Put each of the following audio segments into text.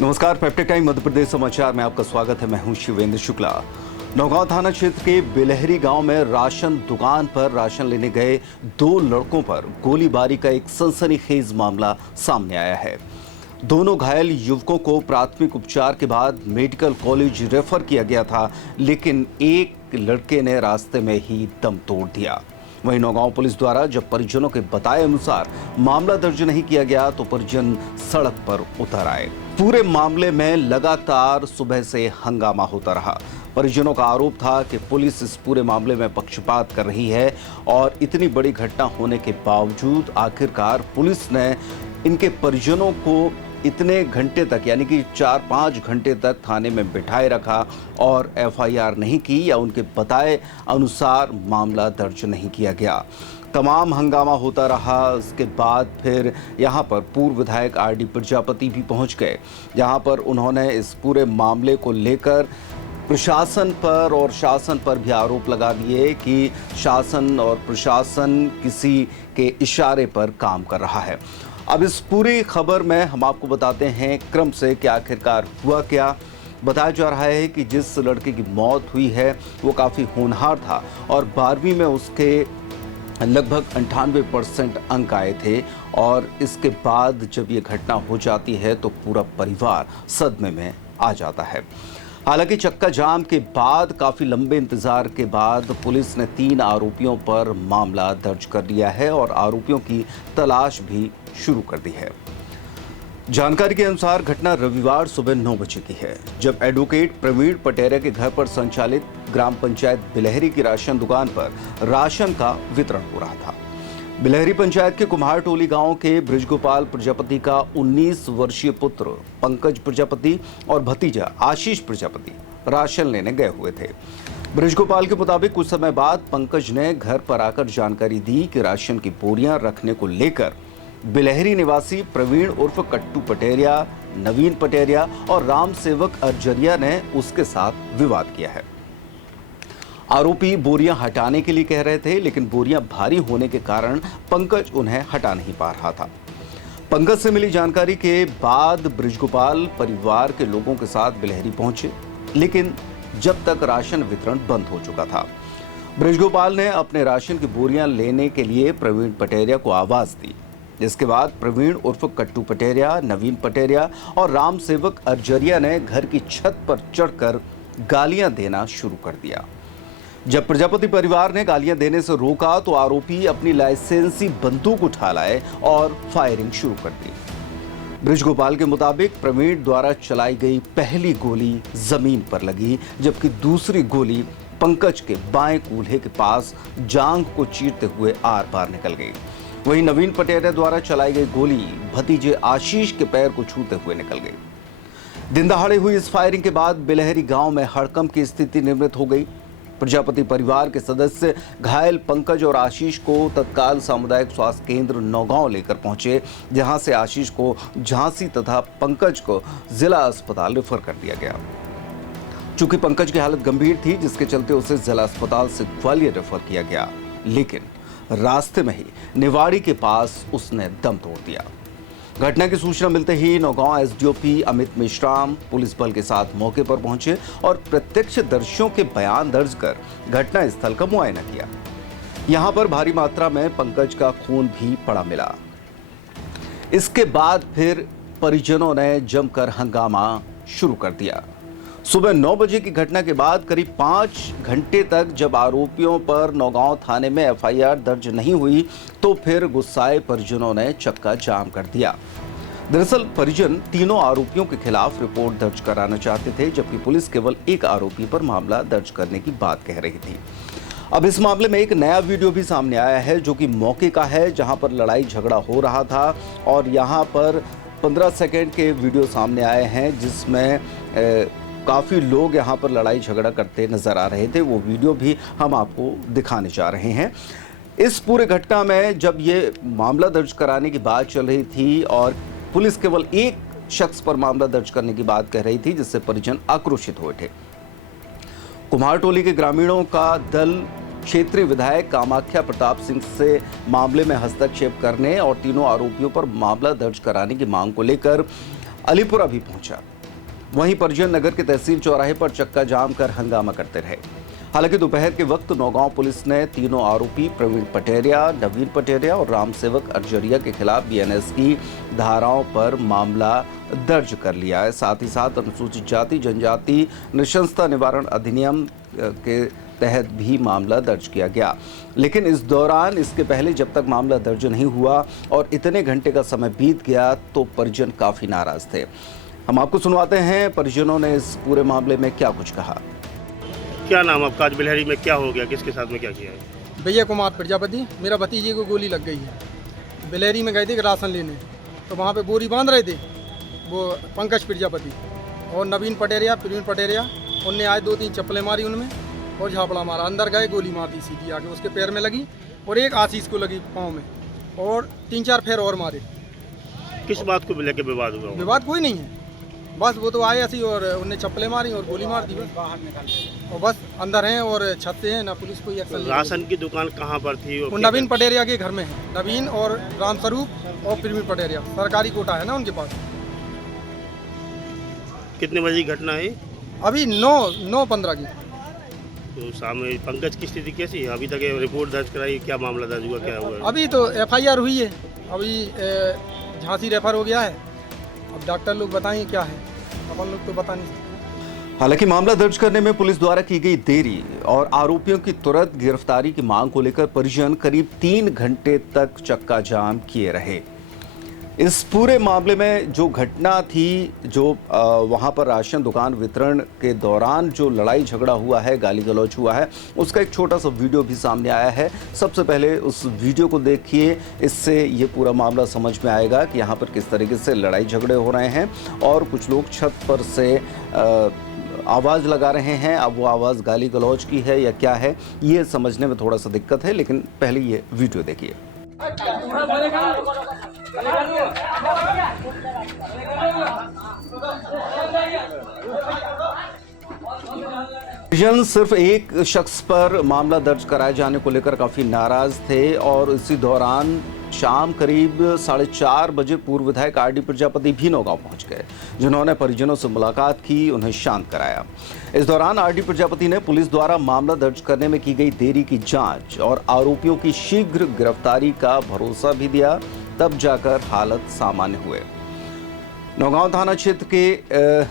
नमस्कार, पेप्टेक टाइम मध्य प्रदेश समाचार में आपका स्वागत है। मैं हूं शिवेंद्र शुक्ला। नौगांव थाना क्षेत्र के बिलहरी गांव में राशन दुकान पर राशन लेने गए दो लड़कों पर गोलीबारी का एक सनसनीखेज मामला सामने आया है। दोनों घायल युवकों को प्राथमिक उपचार के बाद मेडिकल कॉलेज रेफर किया गया था, लेकिन एक लड़के ने रास्ते में ही दम तोड़ दिया। वहीं नौगांव पुलिस द्वारा जब परिजनों के बताए अनुसार मामला दर्ज नहीं किया गया तो परिजन सड़क पर उतर आए। पूरे मामले में लगातार सुबह से हंगामा होता रहा। परिजनों का आरोप था कि पुलिस इस पूरे मामले में पक्षपात कर रही है और इतनी बड़ी घटना होने के बावजूद आखिरकार पुलिस ने इनके परिजनों को इतने घंटे तक यानी कि 4-5 घंटे तक थाने में बिठाए रखा और एफआईआर नहीं की या उनके बताए अनुसार मामला दर्ज नहीं किया गया। तमाम हंगामा होता रहा। इसके बाद फिर यहाँ पर पूर्व विधायक आरडी प्रजापति भी पहुँच गए, जहाँ पर उन्होंने इस पूरे मामले को लेकर प्रशासन पर और शासन पर भी आरोप लगा दिए कि शासन और प्रशासन किसी के इशारे पर काम कर रहा है। अब इस पूरी खबर में हम आपको बताते हैं क्रम से कि आखिरकार हुआ क्या। बताया जा रहा है कि जिस लड़के की मौत हुई है वो काफ़ी होनहार था और 12वीं में उसके लगभग 98% अंक आए थे और इसके बाद जब ये घटना हो जाती है तो पूरा परिवार सदमे में आ जाता है। हालांकि चक्का जाम के बाद काफ़ी लंबे इंतजार के बाद पुलिस ने 3 आरोपियों पर मामला दर्ज कर लिया है और आरोपियों की तलाश भी शुरू कर दी है। जानकारी के अनुसार घटना रविवार सुबह 9 बजे की है, जब एडवोकेट प्रवीण पटेरिया के घर पर संचालित ग्राम पंचायत बिलहरी की राशन दुकान पर राशन का वितरण हो रहा था। बिलहरी पंचायत के कुम्हार टोली गांव के बृजगोपाल प्रजापति का 19 वर्षीय पुत्र पंकज प्रजापति और भतीजा आशीष प्रजापति राशन लेने गए हुए थे। बृजगोपाल के मुताबिक कुछ समय बाद पंकज ने घर पर आकर जानकारी दी कि राशन की बोरियां रखने को लेकर बिलहरी निवासी प्रवीण उर्फ कट्टू पटेरिया, नवीन पटेरिया और राम सेवक अर्जरिया ने उसके साथ विवाद किया है। आरोपी बोरियां हटाने के लिए कह रहे थे, लेकिन बोरियां भारी होने के कारण पंकज उन्हें हटा नहीं पा रहा था। पंकज से मिली जानकारी के बाद बृजगोपाल परिवार के लोगों के साथ बिलहरी पहुंचे, लेकिन जब तक राशन वितरण बंद हो चुका था। बृजगोपाल ने अपने राशन की बोरियां लेने के लिए प्रवीण पटेरिया को आवाज दी, जिसके बाद प्रवीण उर्फ कट्टू पटेरिया, नवीन पटेरिया और राम सेवक अर्जरिया ने घर की छत पर चढ़कर गालियां देना शुरू कर दिया। जब प्रजापति परिवार ने गालियां देने से रोका तो आरोपी अपनी लाइसेंसी बंदूक उठा लाए और फायरिंग शुरू कर दी। बृजगोपाल के मुताबिक प्रवीण द्वारा चलाई गई पहली गोली जमीन पर लगी, जबकि दूसरी गोली पंकज के बाएं कूल्हे के पास जांघ को चीरते हुए आर पार निकल गई। वहीं नवीन पटेरिया द्वारा चलाई गई गोली भतीजे आशीष के पैर को छूते हुए निकल गई। दिन दहाड़े हुई इस फायरिंग के बाद बिलहरी गांव में हड़कंप की स्थिति निर्मित हो गई। प्रजापति परिवार के सदस्य घायल पंकज और आशीष को तत्काल सामुदायिक स्वास्थ्य केंद्र नौगांव लेकर पहुंचे, जहां से आशीष को झांसी तथा पंकज को जिला अस्पताल रेफर कर दिया गया। चूंकि पंकज की हालत गंभीर थी, जिसके चलते उसे जिला अस्पताल से ग्वालियर रेफर किया गया, लेकिन रास्ते में ही निवाड़ी के पास उसने दम तोड़ दिया। घटना की सूचना मिलते ही नौगांव एसडीओपी अमित मेश्राम पुलिस बल के साथ मौके पर पहुंचे और प्रत्यक्षदर्शियों के बयान दर्ज कर घटना स्थल का मुआयना किया। यहां पर भारी मात्रा में पंकज का खून भी पड़ा मिला। इसके बाद फिर परिजनों ने जमकर हंगामा शुरू कर दिया। सुबह 9 बजे की घटना के बाद करीब 5 घंटे तक जब आरोपियों पर नौगांव थाने में एफआईआर दर्ज नहीं हुई तो फिर गुस्साए परिजनों ने चक्का जाम कर दिया। दरअसल परिजन तीनों आरोपियों के खिलाफ रिपोर्ट दर्ज कराना चाहते थे, जबकि पुलिस केवल एक आरोपी पर मामला दर्ज करने की बात कह रही थी। अब इस मामले में एक नया वीडियो भी सामने आया है, जो कि मौके का है, जहां पर लड़ाई झगड़ा हो रहा था और यहां पर 15 सेकेंड के वीडियो सामने आए हैं, जिसमें काफ़ी लोग यहाँ पर लड़ाई झगड़ा करते नजर आ रहे थे। वो वीडियो भी हम आपको दिखाने जा रहे हैं। इस पूरे घटना में जब ये मामला दर्ज कराने की बात चल रही थी और पुलिस केवल एक शख्स पर मामला दर्ज करने की बात कह रही थी, जिससे परिजन आक्रोशित हुए थे। कुम्हार टोली के ग्रामीणों का दल क्षेत्रीय विधायक कामाख्या प्रताप सिंह से मामले में हस्तक्षेप करने और तीनों आरोपियों पर मामला दर्ज कराने की मांग को लेकर अलीपुरा भी पहुंचा। वहीं परिजन नगर के तहसील चौराहे पर चक्का जाम कर हंगामा करते रहे। हालांकि दोपहर के वक्त नौगांव पुलिस ने तीनों आरोपी प्रवीण पटेरिया, नवीन पटेरिया और रामसेवक अर्जरिया के खिलाफ बीएनएस की धाराओं पर मामला दर्ज कर लिया है। साथ ही साथ अनुसूचित जाति जनजाति नृशंसता निवारण अधिनियम के तहत भी मामला दर्ज किया गया। लेकिन इस दौरान इसके पहले जब तक मामला दर्ज नहीं हुआ और इतने घंटे का समय बीत गया तो परिजन काफी नाराज थे। हम आपको सुनवाते हैं परिजनों ने इस पूरे मामले में क्या कुछ कहा। क्या नाम आपका? आज बिलहरी में क्या हो गया, किसके साथ में क्या किया है? भैया कुमार प्रजापति, मेरा भतीजे को गोली लग गई है। बिलहरी में गए थे राशन लेने, तो वहाँ पे बोरी बांध रहे थे वो पंकज प्रजापति और नवीन पटेरिया, प्रवीण पटेरिया। उनने आज 2-3 चप्पलें मारी उनमें और झापड़ा मारा। अंदर गए, गोली मार दी सीधी आके, उसके पैर में लगी और एक आशीष को लगी पाँव में और 3-4 फेर और मारे। किस बात को लेकर विवाद हुआ? विवाद कोई नहीं है, बस वो तो आए ऐसी और उन्हें चप्पलें मारी और गोली मार दी बस। बाहर निकाल और बस अंदर हैं और छत से हैं ना, पुलिस कोई एक्शन नहीं। राशन की दुकान कहाँ पर थी? वो नवीन पटेरिया के घर में है। नवीन और रामस्वरूप और प्रवीण पटेरिया, सरकारी कोटा है ना उनके पास। कितने बजे की घटना है? अभी 9:15 की। तो सामने पंकज की स्थिति कैसी है? अभी तक रिपोर्ट दर्ज कराई, क्या मामला दर्ज हुआ, क्या हुआ? अभी तो FIR हुई है, अभी झांसी रेफर हो गया है। अब डॉक्टर लोग बताएंगे क्या है, अपन लोग तो बता नहीं सकते। हालांकि मामला दर्ज करने में पुलिस द्वारा की गई देरी और आरोपियों की तुरंत गिरफ्तारी की मांग को लेकर परिजन करीब 3 घंटे तक चक्का जाम किए रहे। इस पूरे मामले में जो घटना थी, जो वहां पर राशन दुकान वितरण के दौरान जो लड़ाई झगड़ा हुआ है, गाली गलौज हुआ है, उसका एक छोटा सा वीडियो भी सामने आया है। सबसे पहले उस वीडियो को देखिए, इससे ये पूरा मामला समझ में आएगा कि यहाँ पर किस तरीके से लड़ाई झगड़े हो रहे हैं और कुछ लोग छत पर से आवाज़ लगा रहे हैं। अब वो आवाज़ गाली गलौज की है या क्या है, ये समझने में थोड़ा सा दिक्कत है, लेकिन पहले ये वीडियो देखिए। परिजन सिर्फ एक शख्स पर मामला दर्ज कराए जाने को लेकर काफी नाराज थे और इसी दौरान शाम करीब 4:30 बजे पूर्व विधायक RD प्रजापति भी नौगांव पहुंच गए, जिन्होंने परिजनों से मुलाकात की, उन्हें शांत कराया। इस दौरान RD प्रजापति ने पुलिस द्वारा मामला दर्ज करने में की गई देरी की जांच और आरोपियों की शीघ्र गिरफ्तारी का भरोसा भी दिया, तब जाकर हालात सामान्य हुए। नौगांव थाना क्षेत्र के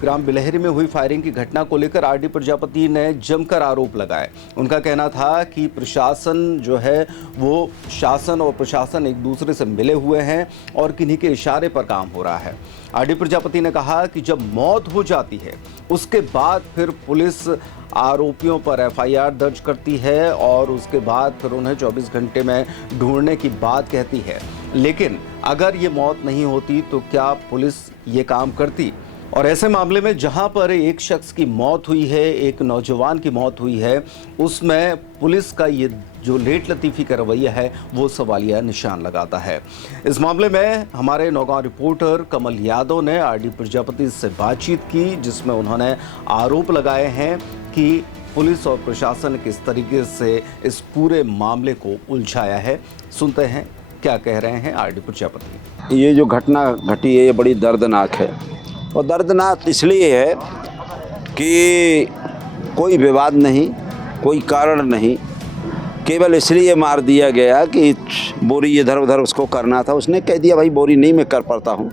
ग्राम बिलहरी में हुई फायरिंग की घटना को लेकर RD प्रजापति ने जमकर आरोप लगाए। उनका कहना था कि प्रशासन जो है वो शासन और प्रशासन एक दूसरे से मिले हुए हैं और किन्हीं के इशारे पर काम हो रहा है। RD प्रजापति ने कहा कि जब मौत हो जाती है उसके बाद फिर पुलिस आरोपियों पर FIR दर्ज करती है और उसके बाद फिर उन्हें 24 घंटे में ढूंढने की बात कहती है। लेकिन अगर ये मौत नहीं होती तो क्या पुलिस ये काम करती? और ऐसे मामले में जहां पर एक शख्स की मौत हुई है, एक नौजवान की मौत हुई है, उसमें पुलिस का ये जो लेट लतीफ़ी का रवैया है वो सवालिया निशान लगाता है। इस मामले में हमारे नौगांव रिपोर्टर कमल यादव ने RD प्रजापति से बातचीत की, जिसमें उन्होंने आरोप लगाए हैं कि पुलिस और प्रशासन किस तरीके से इस पूरे मामले को उलझाया है। सुनते हैं क्या कह रहे हैं RD प्रजापति। ये जो घटना घटी है ये बड़ी दर्दनाक है और दर्दनाक इसलिए है कि कोई विवाद नहीं, कोई कारण नहीं, केवल इसलिए मार दिया गया कि बोरी इधर उधर उसको करना था। उसने कह दिया भाई बोरी नहीं मैं कर पाता हूँ।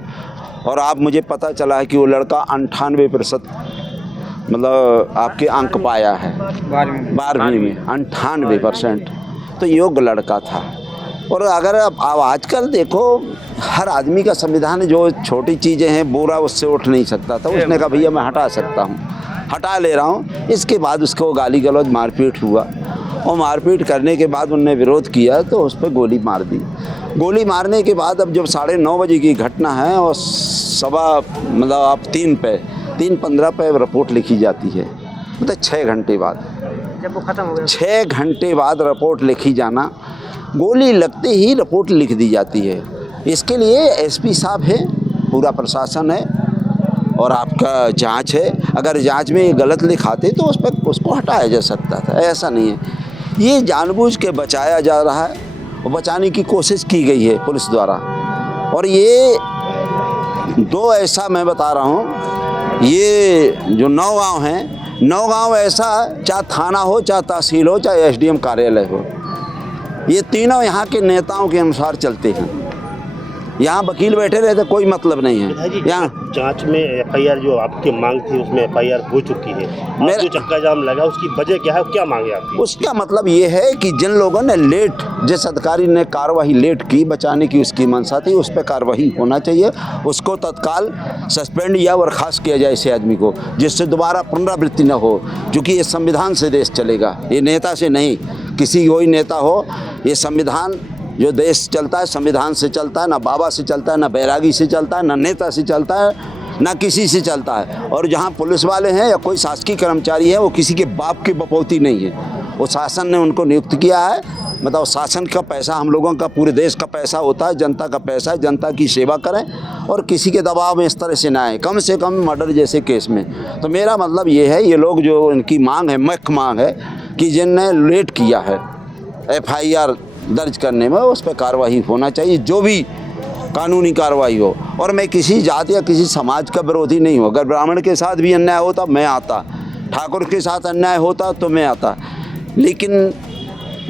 और आप मुझे पता चला है कि वो लड़का 98% मतलब आपके अंक पाया है 12वीं में 98%, तो योग्य लड़का था। और अगर अब आजकल देखो हर आदमी का संविधान जो छोटी चीज़ें हैं बोरा उससे उठ नहीं सकता था। उसने कहा भैया मैं हटा सकता हूँ, हटा ले रहा हूँ। इसके बाद उसको गाली गलौज मारपीट हुआ और मारपीट करने के बाद उनने विरोध किया तो उस पर गोली मार दी। गोली मारने के बाद अब जब 9:30 बजे की घटना है और मतलब आप 3:15 पे रिपोर्ट लिखी जाती है, मतलब 6 घंटे बाद, जब वो खत्म हो गया 6 घंटे बाद रिपोर्ट लिखी जाना, गोली लगते ही रिपोर्ट लिख दी जाती है। इसके लिए SP साहब है, पूरा प्रशासन है और आपका जांच है। अगर जांच में गलत लिखाते तो उसको हटाया जा सकता था, ऐसा नहीं है। ये जानबूझ के बचाया जा रहा है और बचाने की कोशिश की गई है पुलिस द्वारा। और ये दो ऐसा मैं बता रहा हूँ, ये जो नौगांव हैं, नौगांव ऐसा चाहे थाना हो, चाहे तहसील हो, चाहे एसडीएम कार्यालय हो, ये तीनों यहाँ के नेताओं के अनुसार चलते हैं। यहाँ वकील बैठे रहते, कोई मतलब नहीं है। यहाँ जांच में एफआईआर जो आपकी मांग थी उसमें एफआईआर हो चुकी है, मेरा जो चक्का जाम लगा उसकी वजह क्या है, क्या मांगे आपकी? उसका मतलब ये है कि जिन लोगों ने लेट, जिस अधिकारी ने कार्रवाई लेट की, बचाने की उसकी मंशा थी, उस पर कार्रवाई होना चाहिए। उसको तत्काल सस्पेंड या बर्खास्त किया जाए ऐसे आदमी को, जिससे दोबारा पुनरावृत्ति न हो। क्योंकि ये संविधान से देश चलेगा, ये नेता से नहीं। किसी कोई नेता हो, ये संविधान जो देश चलता है संविधान से चलता है, ना बाबा से चलता है, ना बैरागी से चलता है, ना नेता से चलता है, ना किसी से चलता है। और जहाँ पुलिस वाले हैं या कोई शासकीय कर्मचारी है, वो किसी के बाप की बपौती नहीं है, वो शासन ने उनको नियुक्त किया है। मतलब शासन का पैसा, हम लोगों का, पूरे देश का पैसा होता है, जनता का पैसा है, जनता की सेवा करें और किसी के दबाव में इस तरह से ना आए, कम से कम मर्डर जैसे केस में। तो मेरा मतलब ये है, ये लोग जो इनकी मांग है, मुख्य मांग है कि जिनने लेट किया है एफआईआर दर्ज करने में, उस पर कार्रवाई होना चाहिए, जो भी कानूनी कार्रवाई हो। और मैं किसी जाति या किसी समाज का विरोधी नहीं हूँ। अगर ब्राह्मण के साथ भी अन्याय होता मैं आता, ठाकुर के साथ अन्याय होता तो मैं आता, लेकिन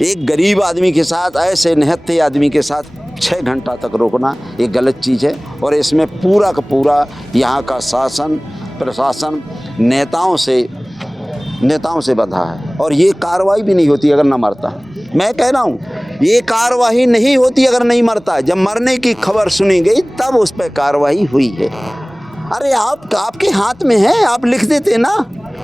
एक गरीब आदमी के साथ, ऐसे निहत्थे आदमी के साथ 6 घंटा तक रोकना एक गलत चीज़ है। और इसमें पूरा का पूरा यहाँ का शासन, प्रशासन नेताओं से बंधा है। और ये कार्रवाई भी नहीं होती अगर न मरता। मैं कह रहा हूँ, ये कार्रवाई नहीं होती अगर नहीं मरता। जब मरने की खबर सुनी गई तब उस पर कार्रवाई हुई है। अरे आपके हाथ में है, आप लिख देते ना,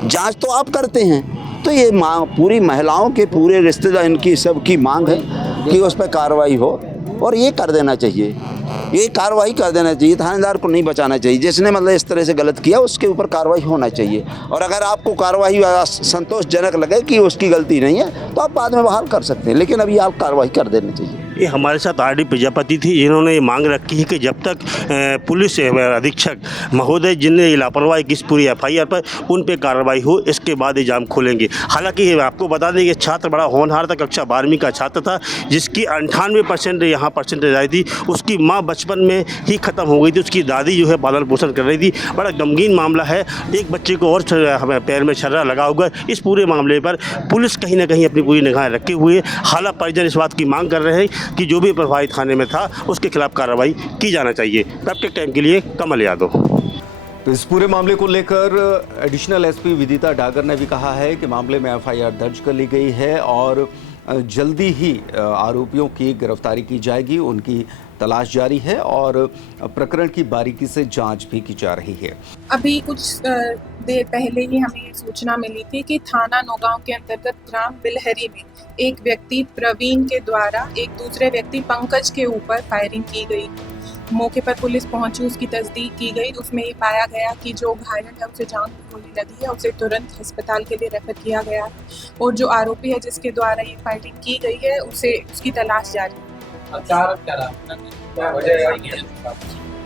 जांच तो आप करते हैं। तो ये मांग पूरी महिलाओं के, पूरे रिश्तेदार, इनकी सबकी मांग है कि उस पर कार्रवाई हो और ये कर देना चाहिए, ये कार्रवाई कर देना चाहिए। थानेदार को नहीं बचाना चाहिए, जिसने मतलब इस तरह से गलत किया उसके ऊपर कार्रवाई होना चाहिए। और अगर आपको कार्रवाई संतोषजनक लगे कि उसकी गलती नहीं है तो आप बाद में बहाल कर सकते हैं, लेकिन अभी आप कार्रवाई कर देनी चाहिए। ये हमारे साथ आरडी प्रजापति थी, जिन्होंने ये मांग रखी है कि जब तक पुलिस अधीक्षक महोदय जिनने लापरवाही की इस पूरी एफआईआर पर, उन पे कार्रवाई हो, इसके बाद ये जाम खोलेंगे। हालांकि आपको बता दें कि छात्र बड़ा होनहार था, कक्षा 12वीं का छात्र था, जिसकी 98% यहाँ परसेंटेज आई थी। उसकी माँ बचपन में ही ख़त्म हो गई थी, उसकी दादी जो है पालन पोषण कर रही थी। बड़ा गमगीन मामला है। एक बच्चे को और पैर में छर्रा लगा हुआ है। इस पूरे मामले पर पुलिस कहीं ना कहीं अपनी पूरी निगाहें रखे हुए है। हालांकि परिजन इस बात की मांग कर रहे हैं कि जो भी प्रभावित थाने में था उसके खिलाफ कार्रवाई की जाना चाहिए। तब के टाइम के लिए कमल यादव। तो इस पूरे मामले को लेकर एडिशनल एसपी विदिता डागर ने भी कहा है कि मामले में एफआईआर दर्ज कर ली गई है और जल्दी ही आरोपियों की गिरफ्तारी की जाएगी। उनकी तलाश जारी है और प्रकरण की बारीकी से जांच भी की जा रही है। अभी कुछ देर पहले ही हमें ये सूचना मिली थी कि थाना नौगांव के अंतर्गत ग्राम बिलहरी में एक व्यक्ति प्रवीण के द्वारा एक दूसरे व्यक्ति पंकज के ऊपर फायरिंग की गई। मौके पर पुलिस पहुंची, उसकी तस्दीक की गई। उसमें ये पाया गया कि जो घायल है उसे जान की गोली लगी है, उसे तुरंत अस्पताल के लिए रेफर किया गया है। और जो आरोपी है जिसके द्वारा ये फायरिंग की गई है, उसे उसकी तलाश जारी है।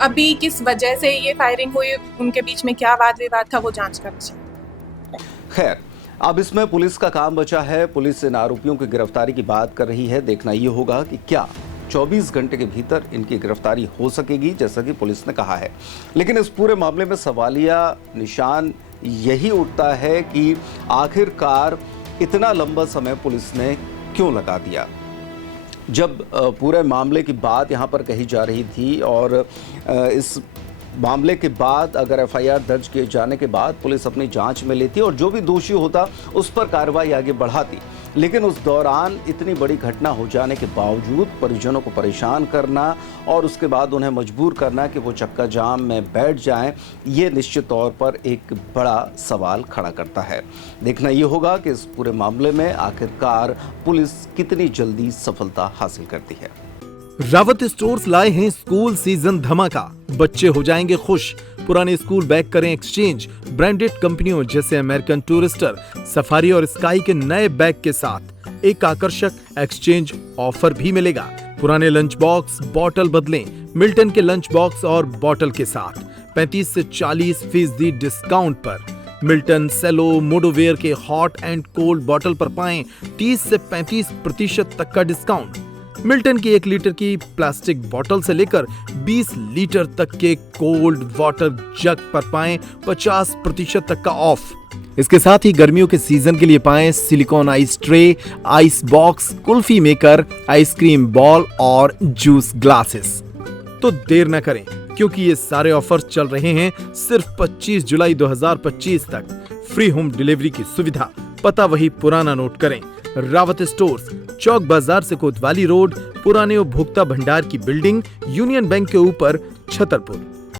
अभी किस वजह से ये फायरिंग हुई, उनके बीच में क्या वाद विवाद था, वो जांच करना चाहिए। खैर, अब इसमें पुलिस का काम बचा है। पुलिस इन आरोपियों की गिरफ्तारी की बात कर रही है। देखना ये होगा कि क्या 24 घंटे के भीतर इनकी गिरफ्तारी हो सकेगी, जैसा कि पुलिस ने कहा है। लेकिन इस पूरे मामले में सवालिया निशान यही उठता है कि आखिरकार इतना लंबा समय पुलिस ने क्यों लगा दिया। जब पूरे मामले की बात यहाँ पर कही जा रही थी और इस मामले के बाद अगर एफआईआर दर्ज किए जाने के बाद पुलिस अपनी जांच में लेती और जो भी दोषी होता उस पर कार्रवाई आगे बढ़ाती, लेकिन उस दौरान इतनी बड़ी घटना हो जाने के बावजूद परिजनों को परेशान करना और उसके बाद उन्हें मजबूर करना कि वो चक्का जाम में बैठ जाएं, ये निश्चित तौर पर एक बड़ा सवाल खड़ा करता है। देखना ये होगा कि इस पूरे मामले में आखिरकार पुलिस कितनी जल्दी सफलता हासिल करती है। रावत स्टोर्स लाए हैं स्कूल सीजन धमाका। बच्चे हो जाएंगे खुश। पुराने स्कूल बैग करें एक्सचेंज। ब्रांडेड कंपनियों जैसे अमेरिकन टूरिस्टर, सफारी और स्काई के नए बैग के साथ एक आकर्षक एक्सचेंज ऑफर भी मिलेगा। पुराने लंच बॉक्स बॉटल बदलें मिल्टन के लंच बॉक्स और बॉटल के साथ 35 से 40% डिस्काउंट पर। मिल्टन, सेलो, मोडोवेयर के हॉट एंड कोल्ड बॉटल पर पाएं 30 से 35% तक का डिस्काउंट। मिल्टन की 1 लीटर की प्लास्टिक बोतल से लेकर 20 लीटर तक के कोल्ड वाटर जग पर पाएं 50% तक का ऑफ। इसके साथ ही गर्मियों के सीजन के लिए पाएं silicon ice tray, ice box, kulfi maker, ice cream ball और जूस ग्लासेस। तो देर न करें, क्योंकि ये सारे ऑफर्स चल रहे हैं सिर्फ 25 जुलाई 2025 तक। फ्री होम डिलीवरी की सुविधा। पता वही पुराना नोट करें, रावत स्टोर्स, चौक बाजार से कोतवाली रोड, पुराने उपभोक्ता भंडार की बिल्डिंग, यूनियन बैंक के ऊपर, छतरपुर।